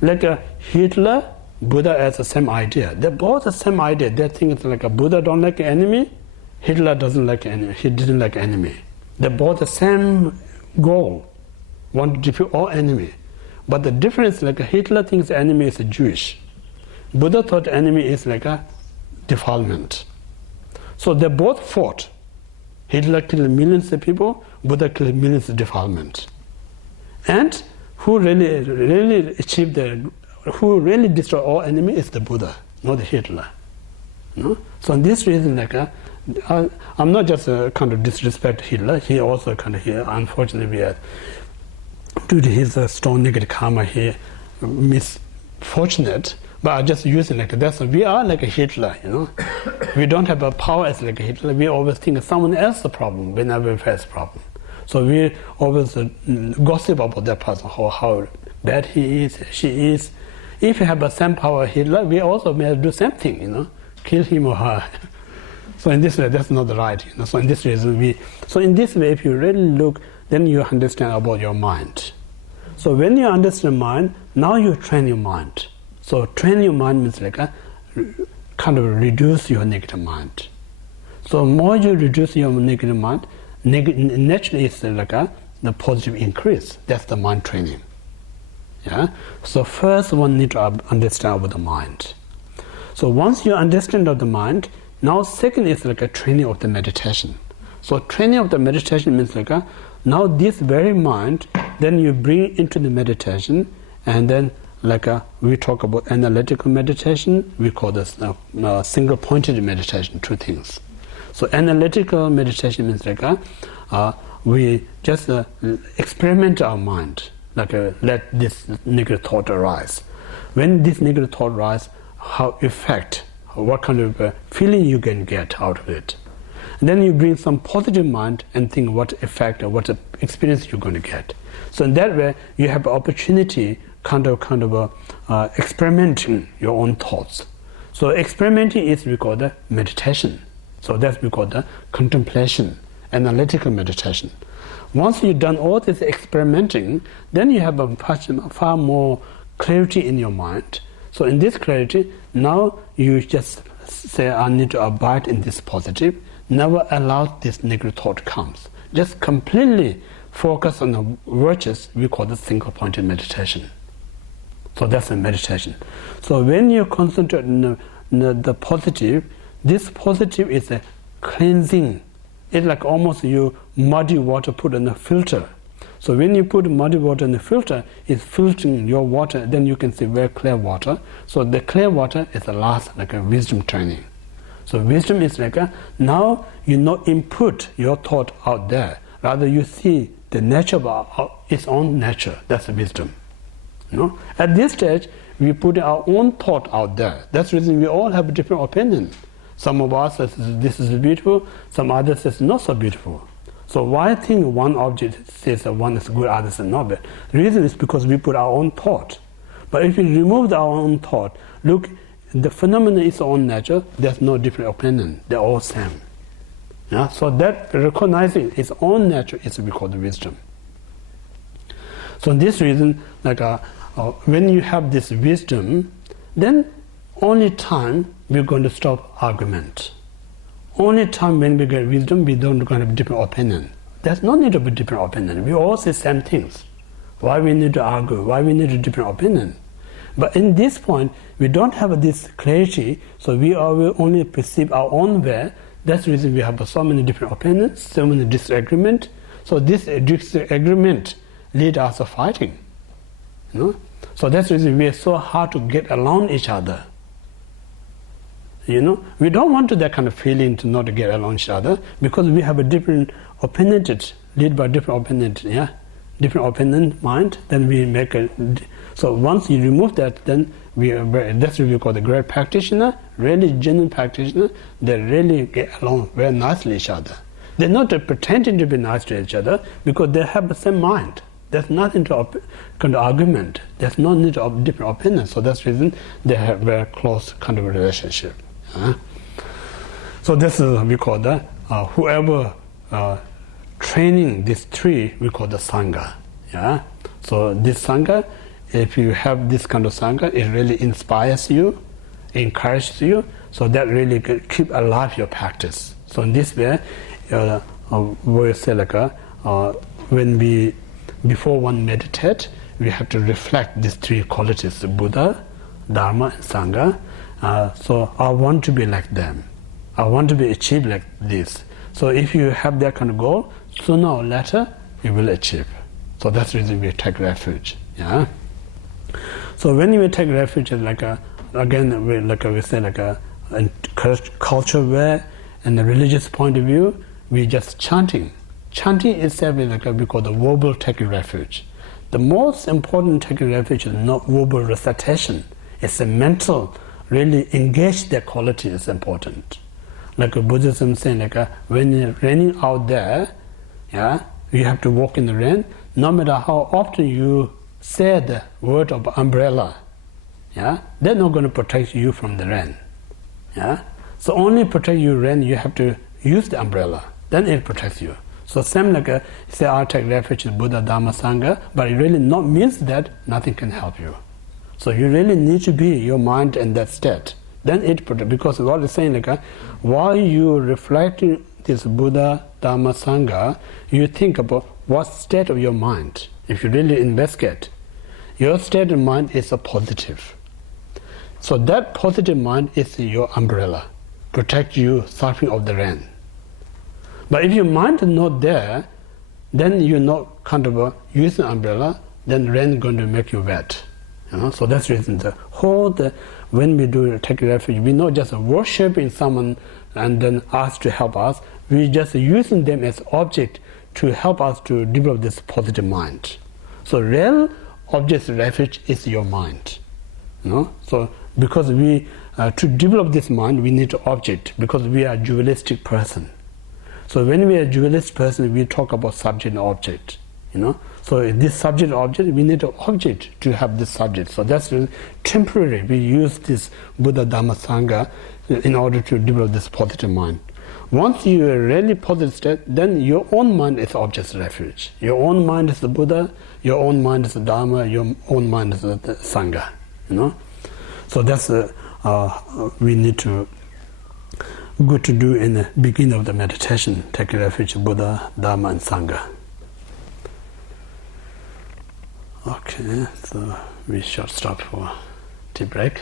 Like Hitler, Buddha has the same idea. They're both the same idea. They think it's like a Buddha don't like enemy, Hitler doesn't like enemy. He didn't like enemy. They're both the same goal, want to defeat all enemy. But the difference, like Hitler thinks the enemy is Jewish. Buddha thought enemy is like a defilement. So they both fought. Hitler killed millions of people, Buddha killed millions of defilement. And who really achieved who really destroyed all enemies is the Buddha, not Hitler. So in this reason, like I'm not just kind of disrespect Hitler. He also kind of unfortunately due to his strong negative karma, he misfortunate. But I just use it like that. So we are like a Hitler, We don't have a power as like a Hitler. We always think someone else the problem whenever we face problem. So we always gossip about that person, how bad he is, she is. If you have the same power as Hitler, we also may do same thing, kill him or her. So in this way, that's not right. So in this reason, so in this way, if you really look, then you understand about your mind. So when you understand mind, now you train your mind. So train your mind means like kind of reduce your negative mind. So more you reduce your negative mind, naturally it's like the positive increase. That's the mind training. Yeah. So first one need to understand about the mind. So once you understand of the mind, now second is like a training of the meditation. So training of the meditation means like now this very mind, then you bring into the meditation, and then like we talk about analytical meditation, we call this single pointed meditation, two things. So analytical meditation means like we just experiment our mind, like let this negative thought arise. When this negative thought arises, how effect, what kind of feeling you can get out of it. And then you bring some positive mind and think what effect or what experience you're going to get. So in that way, you have opportunity kind of experimenting your own thoughts. So experimenting is we call the meditation. So that's we call the contemplation, analytical meditation. Once you've done all this experimenting, then you have a far more clarity in your mind. So in this clarity, now you just say, I need to abide in this positive, never allow this negative thought comes. Just completely focus on the virtues, we call the single-pointed meditation. So that's a meditation. So when you concentrate on the positive, this positive is a cleansing. It's like almost you muddy water put in a filter. So when you put muddy water in the filter, it's filtering your water, then you can see very clear water. So the clear water is the last, like a wisdom training. So wisdom is like now you not input your thought out there. Rather you see the nature of its own nature. That's the wisdom. At this stage, we put our own thought out there. That's the reason we all have a different opinion. Some of us says this is beautiful, some others says not so beautiful. So why think one object says that one is good, others are not bad? The reason is because we put our own thought. But if we remove our own thought, look, the phenomenon is own nature, there's no different opinion, they're all same. Yeah? So that recognizing its own nature is what we call the wisdom. So in this reason, like when you have this wisdom, then only time we're going to stop argument. Only time when we get wisdom, we don't going to have different opinion. There's no need of a different opinion. We all say same things. Why we need to argue? Why we need a different opinion? But in this point, we don't have this clarity, so we will only perceive our own way. That's the reason we have so many different opinions, so many disagreement. So this disagreement lead us to fighting. So that's the reason we are so hard to get along each other. We don't want that kind of feeling to not get along each other, because we have a different opinion, lead by different opinion, different opinion mind. Then we make so once you remove that, then that's what we call the great practitioner, really genuine practitioner. They really get along very nicely with each other. They're not pretending to be nice to each other because they have the same mind. There's nothing to kind of argument. There's no need of different opinions. So that's the reason they have very close kind of relationship. So this is what we call the whoever training these three, we call the Sangha. So this Sangha if you have this kind of Sangha, it really inspires you, encourages you, so that really could keep alive your practice. So in this way, we say before one meditate, we have to reflect these three qualities: Buddha, Dharma, and Sangha. So I want to be like them. I want to be achieved like this. So if you have that kind of goal, sooner or later you will achieve. So that's the reason we take refuge. Yeah. So when we take refuge, we say in cultural way and the religious point of view, we just chanting. Chanting itself is we call the verbal taking refuge. The most important taking refuge is not verbal recitation. It's a mental, really engage their quality is important. Like Buddhism saying, when it's raining out there, yeah, you have to walk in the rain. No matter how often you say the word of umbrella, yeah, they're not going to protect you from the rain. Yeah, so only protect you rain, you have to use the umbrella. Then it protects you. So same say I take refuge in Buddha, Dharma, Sangha, but it really not means that nothing can help you. So you really need to be your mind in that state. Then it protects, because what it's saying while you reflecting this Buddha, Dharma, Sangha, you think about what state of your mind. If you really investigate, your state of mind is a positive. So that positive mind is your umbrella, protect you suffering of the rain. But if your mind is not there, then you're not using umbrella, then rain is going to make you wet. So that's the reason when we do take refuge, we're not just worshiping someone and then ask to help us, we're just using them as object to help us to develop this positive mind. So real object refuge is your mind. So because to develop this mind, we need object, because we are a dualistic person. So when we are a dualist person, we talk about subject and object. So this subject object, we need an object to have this subject. So that's temporary. We use this Buddha, Dhamma, Sangha in order to develop this positive mind. Once you are really positive state, then your own mind is object refuge. Your own mind is the Buddha, your own mind is the Dharma, your own mind is the Sangha. So that's we need to good to do in the beginning of the meditation. Take refuge in Buddha, Dharma, and Sangha. Okay, so we shall stop for tea break.